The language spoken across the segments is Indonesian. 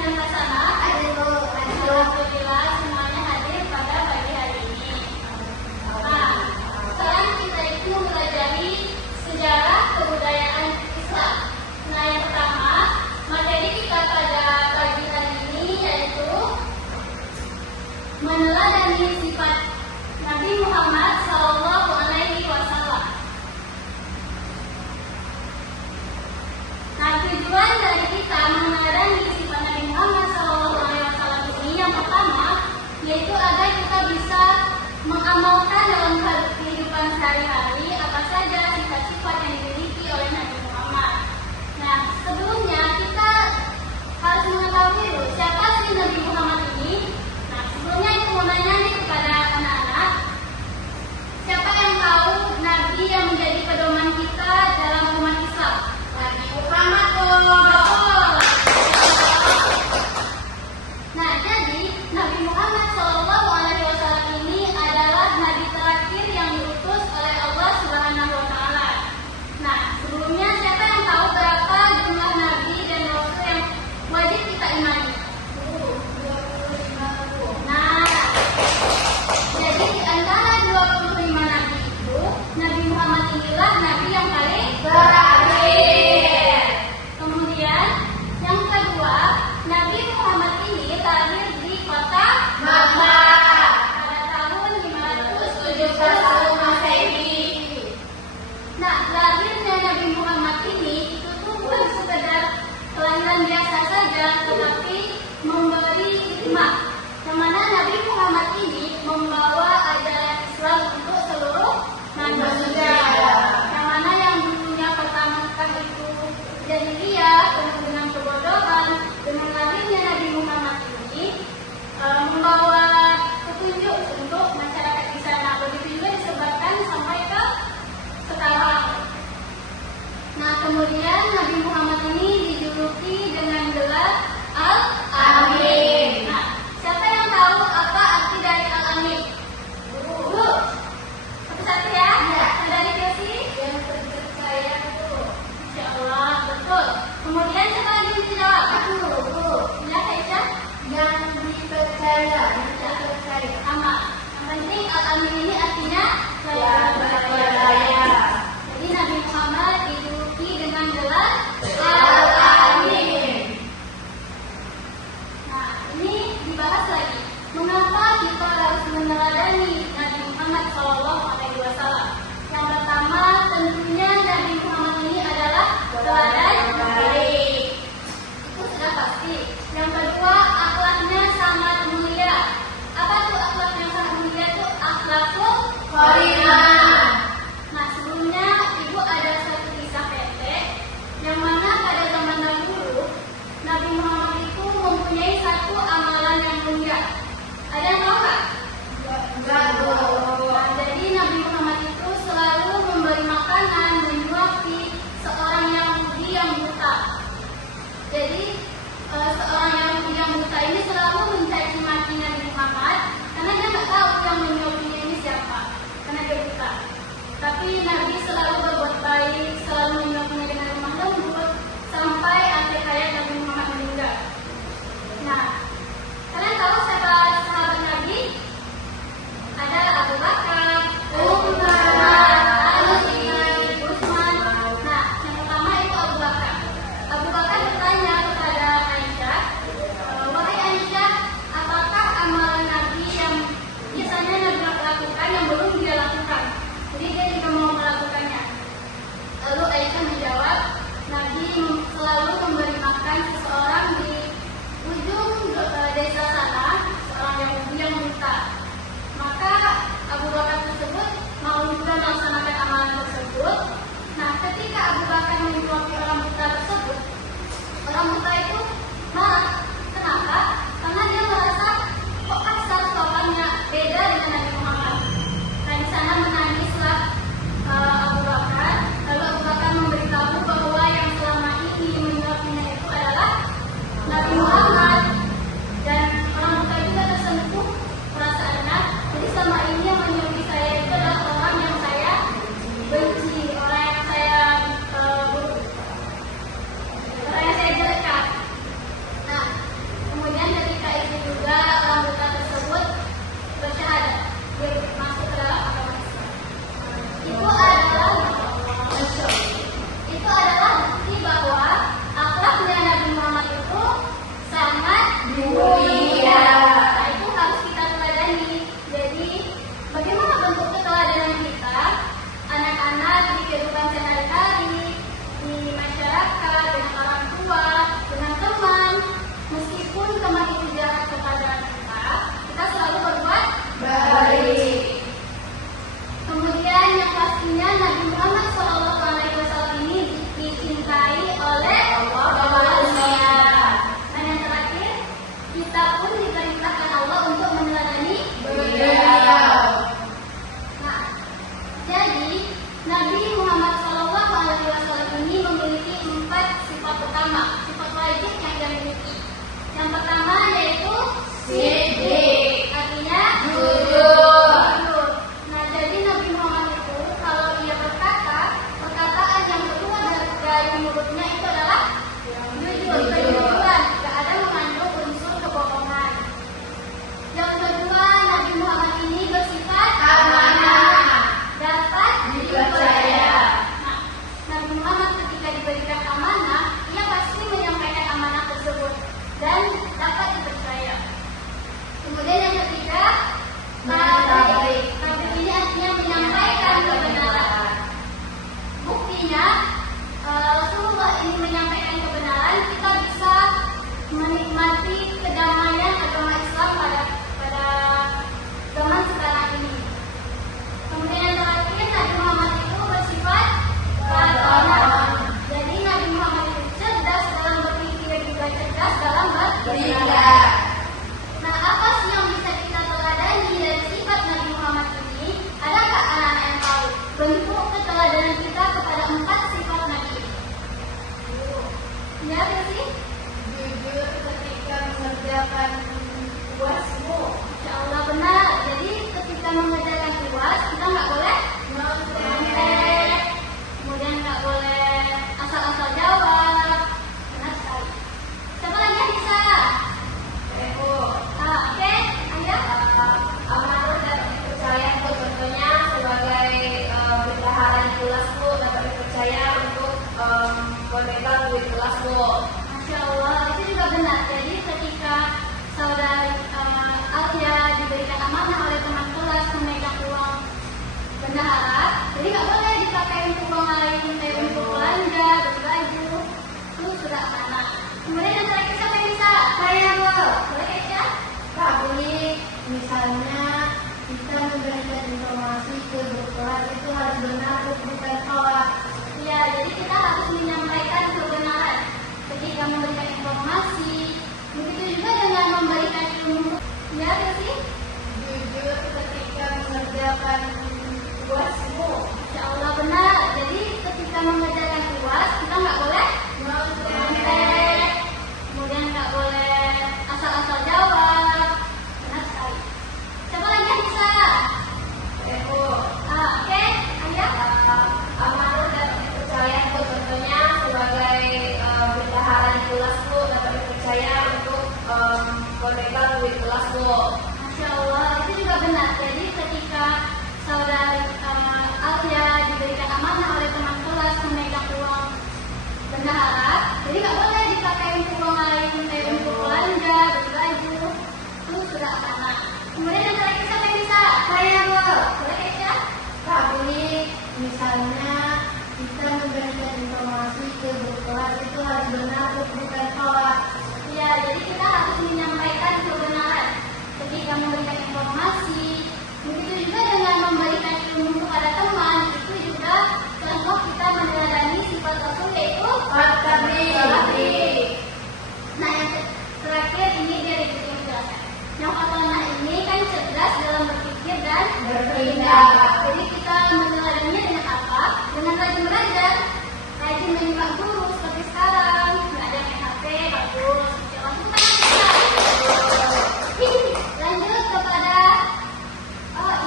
dan hasanah? Alhamdulillah semuanya hadir pada pagi hari ini. Nah, sekarang kita itu mempelajari sejarah kebudayaan Islam. Nah, yang pertama, materi kita pada pagi hari ini yaitu meneladani sifat Nabi Muhammad SAW. Nah, tujuan dari kita meneladani sifat Nabi Muhammad SAW ini yang pertama yaitu agar kita bisa mengamalkan dalam kehidupan sehari-hari apa saja sifat-sifat yang dimiliki oleh Nabi Muhammad. Nah, sebelumnya kita harus mengetahui dulu siapa sih Nabi Muhammad ini. Nah, sebelumnya itu mau nanya nih kepada anak-anak, siapa yang tahu Nabi yang menjadi pedoman kita dalam umat Islam? Nabi Muhammad dong. Nah, jadi Nabi Muhammad SAW ini adalah Nabi terakhir yang diutus oleh Allah Subhanahu Wa Taala. Nah, sebelumnya siapa yang tahu berapa jumlah Nabi dan Rasul yang wajib kita imani? Nah, jadi di antara 25 Nabi itu, Nabi Muhammad inilah Nabi yang paling terakhir. Kemudian, yang kedua, Nabi Muhammad ini lahir di kota Makkah pada tahun 571 Masehi. Nah, lahirnya Nabi Muhammad ini itu tuh bukan sekedar kelahiran biasa saja, tetapi memberi hikmah. Yang mana Nabi Muhammad ini membawa ajaran Islam untuk seluruh manusia. Yang mana yang dulunya pertama kali itu jahiliyah, penuh dengan kebodohan, dengan lahirnya Nabi Muhammad ini membawa petunjuk untuk masyarakat di sana. Begitu juga disebarkan sampai ke sekarang. Nah, kemudian Nabi Muhammad ini dijuluki dengan gelar Al-Amin. Nah, siapa yang tahu apa arti dari Al-Amin? Bu, satu-satu ya? Ya. Dari Kesi? Yang terpercaya itu. Insya Allah, betul. Kemudian siapa lagi yang dijawab? Aku, Bu. Ya, Aisyah? Yang dipercaya, yang terpercaya. Sama. Yang penting Al-Amin ini artinya percaya. Jadi Nabi Muhammad dijuluki dengan gelar Al-Amin. Nah, ini dibahas lagi. Mengapa kita harus meneladani Nabi Muhammad SAW? Yang pertama, tentunya Nabi Muhammad ini adalah teladan baik. Itu sudah pasti. Yang kedua, akhlaknya sangat mulia. Apa tuh akhlak yang sangat mulia? Itu akhlakul karimah. Nah, sebelumnya Ibu ada satu kisah pendek yang mana pada zaman dahulu Nabi Muhammad itu mempunyai satu amalan yang mulia. Ada yang tahu nggak? Enggak. Nah, jadi Nabi Muhammad itu selalu memberi makanan, menyuapi seorang Yahudi yang buta. Jadi seorang Yahudi yang buta ini selalu mencaci maki Nabi Muhammad karena dia nggak tahu yang menyuapinya ini siapa, karena dia buta. Tapi Nabi selalu berbuat baik, selalu menyuapinya dengan lemah lembut sampai akhir hayat Nabi Muhammad meninggal. Nah, kalian tahu siapa sahabat Nabi? Ada Abu Bakar, Umar, Ali, Utsman. Nah, yang pertama itu Abu Bakar. Abu Bakar bertanya kepada Aisyah, wahai Aisyah, apakah amalan Nabi yang biasanya Nabi lakukan yang belum dia lakukan? Jadi dia juga mau melakukannya. Tidak. Nah, apa sih yang bisa kita teladani dari sifat Nabi Muhammad ini? Adakah anak-anak yang tahu bentuk keteladanan kita kepada 4 sifat Nabi ini? Ya, ada sih? Jujur ketika mengerjakan tugasmu. Insya Allah benar. Jadi ketika mengerjakan tugas kita nggak boleh nyontek, kemudian nggak boleh asal-asal jawab. Benar sekali. Siapa lagi yang bisa? Reko. Oke, ayo. Amanah dan kepercayaan contohnya sebagai bendahara di kelasmu dapat dipercaya untuk memegang duit kelasmu. Masya Allah, itu juga benar. Jadi ketika saudari Alia diberikan amanah oleh teman kelas memegang uang bendahara, jadi nggak boleh dipakai untuk uang lain, kayak untuk belanja, baju, itu sudah amanah. Kemudian yang terakhir siapa yang bisa? Saya Boleh Keisha? Kak Buni, misalnya kita memberikan informasi ke dokter itu harus benar, bukan hoax. Ya, jadi kita harus menyampaikan kebenaran ketika memberikan informasi. Begitu juga dengan memberikan ilmu. Ya, Desi? Jujur ketika mengerjakan tugasmu. Insya Allah benar. Jadi ketika mengerjakan tugas kita nggak boleh nyontek, kemudian nggak boleh asal-asal jawab. Benar sekali. Siapa lagi yang bisa? Reko. Oke, ayo. Amanah dan kepercayaan contohnya sebagai bendahara di kelasmu dapat dipercaya untuk memegang duit kelasmu. Masya Allah, itu juga benar. Jadi ketika saudari Alia diberikan amanah oleh teman kelas memegang uang bendahara, jadi nggak boleh dipakai untuk uang lain, kayak untuk belanja, baju, itu sudah amanah. Kemudian yang terakhir siapa yang bisa? Saya Boleh Keisha? Kak Buni, misalnya kita memberikan informasi ke dokter itu harus benar, bukan hoax. Ya, jadi kita harus menyampaikan kebenaran ketika memberikan informasi. Begitu juga dengan memberikan ilmu kepada teman, itu juga contoh kita meneladani sifat Rasul yaitu At-Tabligh. Nah, yang terakhir ini dia yang menjelaskan. Yang pertama ini kan cerdas dalam berpikir dan Bertindak. Jadi kita meneladaninya dengan apa? Dengan rajin belajar, rajin menyimak guru seperti sekarang, nggak ada main HP, bagus. Langsung lanjut kepada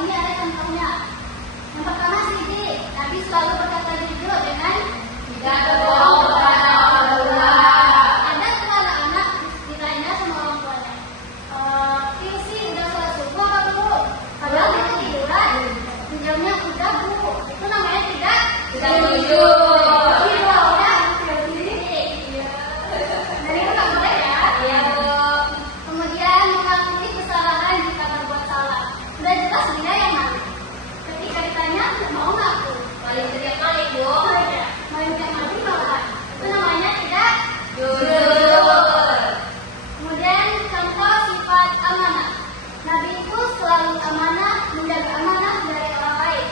ini ada contohnya. Yang pertama Sidi, Nabi selalu berkata jujur dengan Tidak berbohong kepada orang tua. ada tuh anak-anak ditanya sama orang tuanya, Kilsi udah sholat subuh apa belum? Padahal dia tiduran. Jawabnya udah bu. Itu namanya tidak jujur. Iya udah. Iya. Jadi itu nggak boleh ya. Iya, Bu. Kemudian mengakui kesalahan jika berbuat salah. Sudah jelas dia yang malu. Ketika ditanya mau ngaku. Paling setiap kali, Bu. Mau yang malu malahan. Itu namanya tidak Jujur. Kemudian contoh sifat amanah. Nabi itu selalu amanah, menjaga amanah dari orang lain,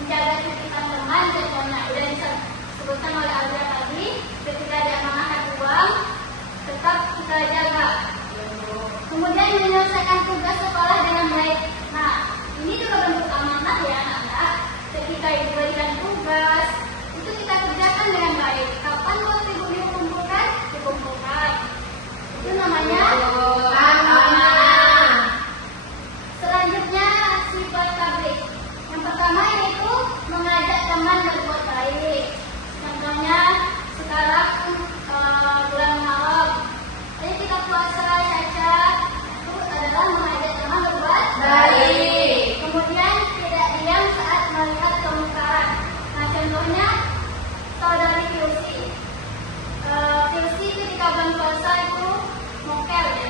menjaga titipan teman. Contohnya udah disebutkan oleh Alia tadi, ketika diamanahkan uang, tetap kita jaga. Kemudian menyelesaikan tugas sekolah dengan baik. Nah, ini juga bentuk amanah ya anak-anak. Ketika diberikan tugas, itu kita kerjakan dengan baik. Kapan waktu ibu dikumpulkan? Dikumpulkan. Itu namanya Amanah. Selanjutnya sifat tabligh. Yang pertama yaitu mengajak teman berbuat baik. Contohnya sekarang bulan Malam, jadi kita puasa Caca itu adalah mengajak teman berbuat Baik. Kemudian tidak diam saat melihat kemungkaran. Nah contohnya saudari Filsi. Filsi ketika bulan puasa itu mokel ya.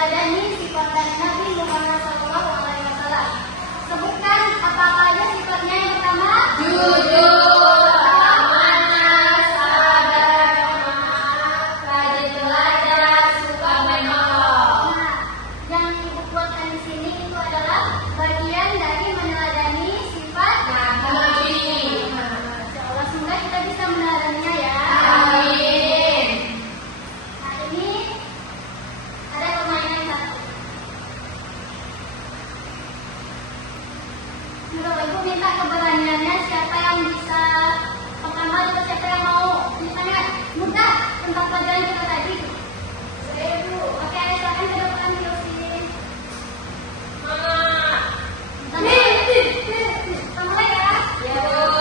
meneladani sifat dari Nabi Muhammad SAW. Sebutkan apa aja sifatnya. Yang pertama, Jujur, amanah, sabar, pemaaf, rajin belajar, suka menolong. nah, yang ibu buatkan di sini itu adalah bagian dari meneladani sifat Nabi. Insya Allah semoga kita bisa meneladaninya ya. Amin. Nah ini ada permainan satu. Menurut ibu minta keberaniannya siapa yang bisa pertama juga siapa yang mau. Misalnya mudah tentang pelajaran kita tadi. Saya dulu. Oke, ada silakan ke depan dulu sih. Mulai ya. Ya, Bu.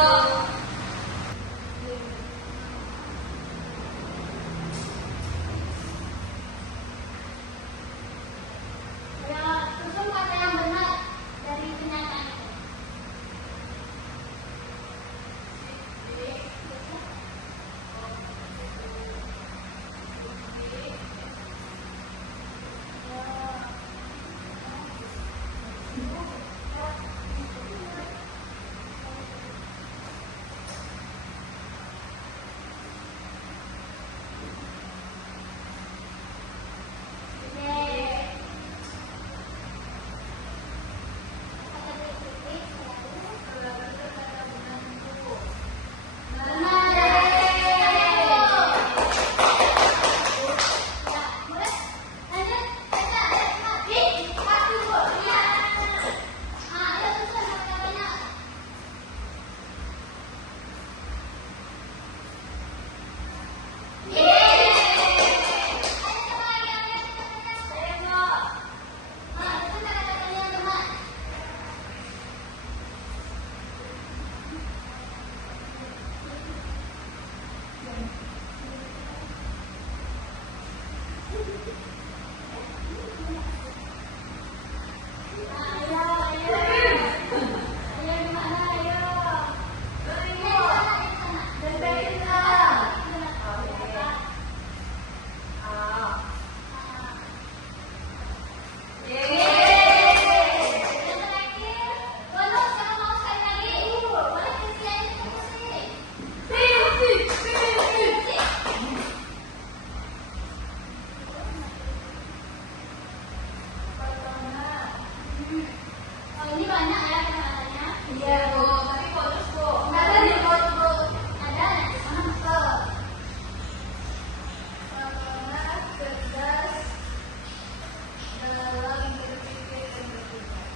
Ya, susun kata yang benar dari pernyataan itu. Ini banyak ya kata-katanya. Iya, Bu. Tapi bagus, Bu. Ada di bawah Bu. Ada di mana? Semangat, cerdas, dalam berpikir dan bertindak.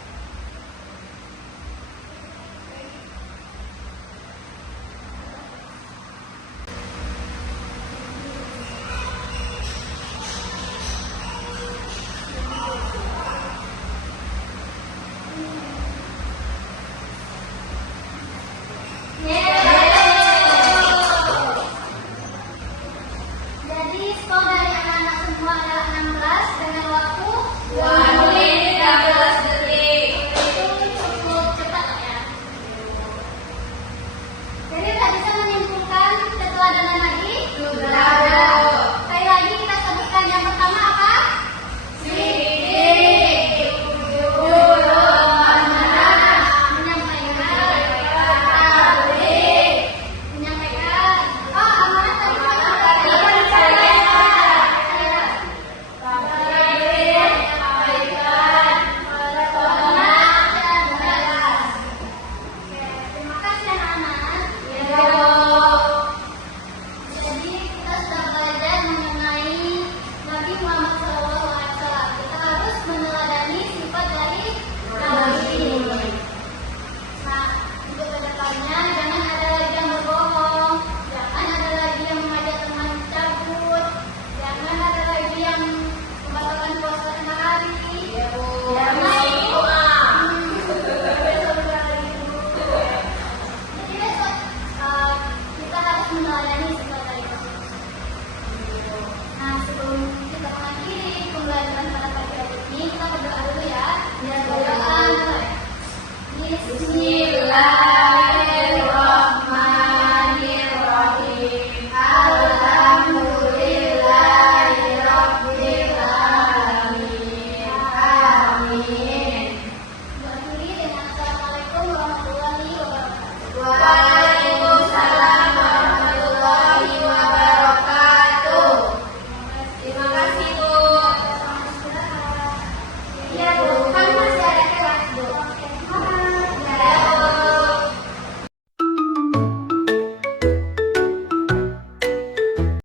Jadi skor dari anak-anak semua adalah 16 dengan waktu 2 menit 13 detik. itu cukup cepat ya. Jadi tak bisa menyimpulkan keteladanan lagi. Sudah, Bu. Sekali lagi kita sebutkan yang pertama apa? Sidik, jujur, amanah, Menyampaikan. tablik, Menyampaikan. Oh, amanah tadi terima kasih anak-anak. Jadi kita sudah belajar mengenai Nabi Muhammad SAW. Kita harus meneladani sifat dari Nabi. Nah, untuk kedepannya jangan ada lagi yang berbohong, jangan ada lagi yang mengajak teman cabut, jangan ada lagi yang membatalkan puasa tengah hari. Jadi besok kita harus meneladani sifat dari Nabi. Nah, sebelum kita mengakhiri pembelajaran pada pagi hari ini, kita berdoa dulu ya. Berdoa. Bismillah.